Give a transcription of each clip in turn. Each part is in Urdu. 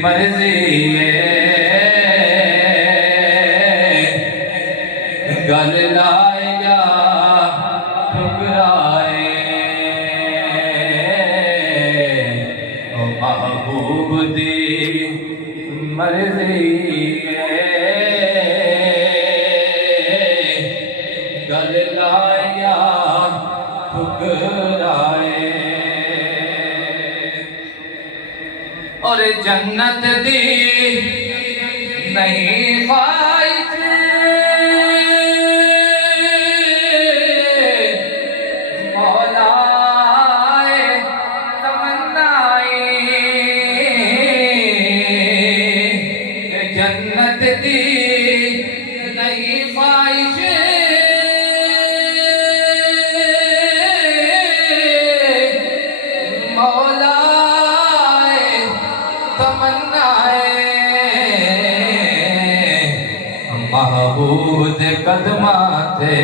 مرضی گل لائے یا ٹھکرائے او محبوب دی مرضی گل لائے یا ٹھکرائے اور جنت دی نہیں خواہش مولا تمنائے جنت دی نہیں خواہش مولا محبوب دے قدماں تے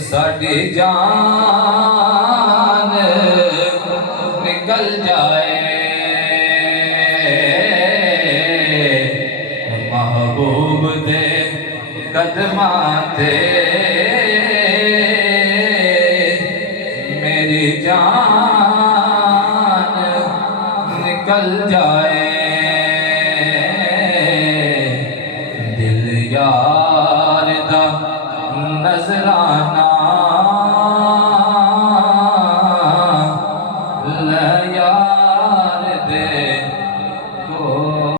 ساڈی جان نکل جائے محبوب دے قدماں تے میری جان نکل جائے یار دا نظرانہ لے یار دے کو